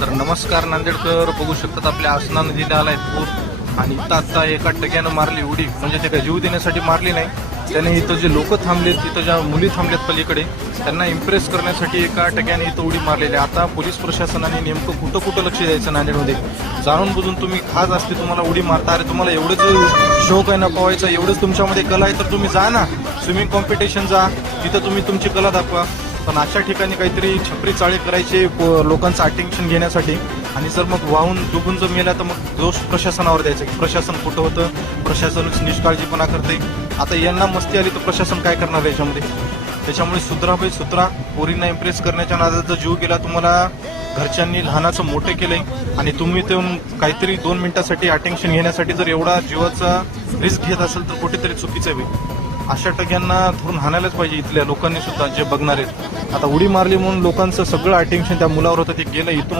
तर नमस्कार नांदेडकर, बघू शकतात आपल्या आसना नदीला आलाय पूर आणि इथं आता एका टग्यानं मारली उडी. म्हणजे ते काय जीव देण्यासाठी मारली नाही, त्याने इथं जे लोक थांबलेत, तिथं ज्या मुली थांबलेत पलीकडे, त्यांना इम्प्रेस करण्यासाठी एका टग्याने इथं उडी मारलेली आहे. आता पोलीस प्रशासनाने नेमकं कुठं कुठं लक्ष द्यायचं नांदेडमध्ये, जाणून बुजून तुम्ही खास असते तुम्हाला उडी मारता. अरे तुम्हाला एवढंच शौक आहे ना पोहायचा, एवढंच तुमच्यामध्ये कला आहे, तर तुम्ही जा ना स्विमिंग कॉम्पिटिशन जा, तिथं तुम्ही तुमची कला दाखवा. पण अशा ठिकाणी काहीतरी छपरी चाळे करायचे लोकांचं अटेन्शन घेण्यासाठी, आणि जर मग वाहून डुबून जर मेला तर मग दोष प्रशासनावर द्यायचा की प्रशासन कुठं होतं, प्रशासनच निष्काळजीपणा करते. आता यांना मस्ती आली तर प्रशासन काय करणार याच्यामध्ये? त्याच्यामुळे सुधरा बाई सुधरा. पोरींना इम्प्रेस करण्याच्या नादात जर जीव गेला, तुम्हाला घरच्यांनी लहानाचं मोठं केलंय आणि तुम्ही ते काहीतरी 2 मिनिटासाठी अटेन्शन घेण्यासाठी जर एवढा जीवाचा रिस्क घेत असेल तर कुठेतरी चुकीचं आहे. अशा टग्यांना धरून हाणायलाच पाहिजे इथल्या लोकांनी सुद्धा, जे बघणार आहेत. आता उडी मारली म्हणून लोकांचं सगळं अटेन्शन त्या मुलावर होतं, ते गेलं. इथून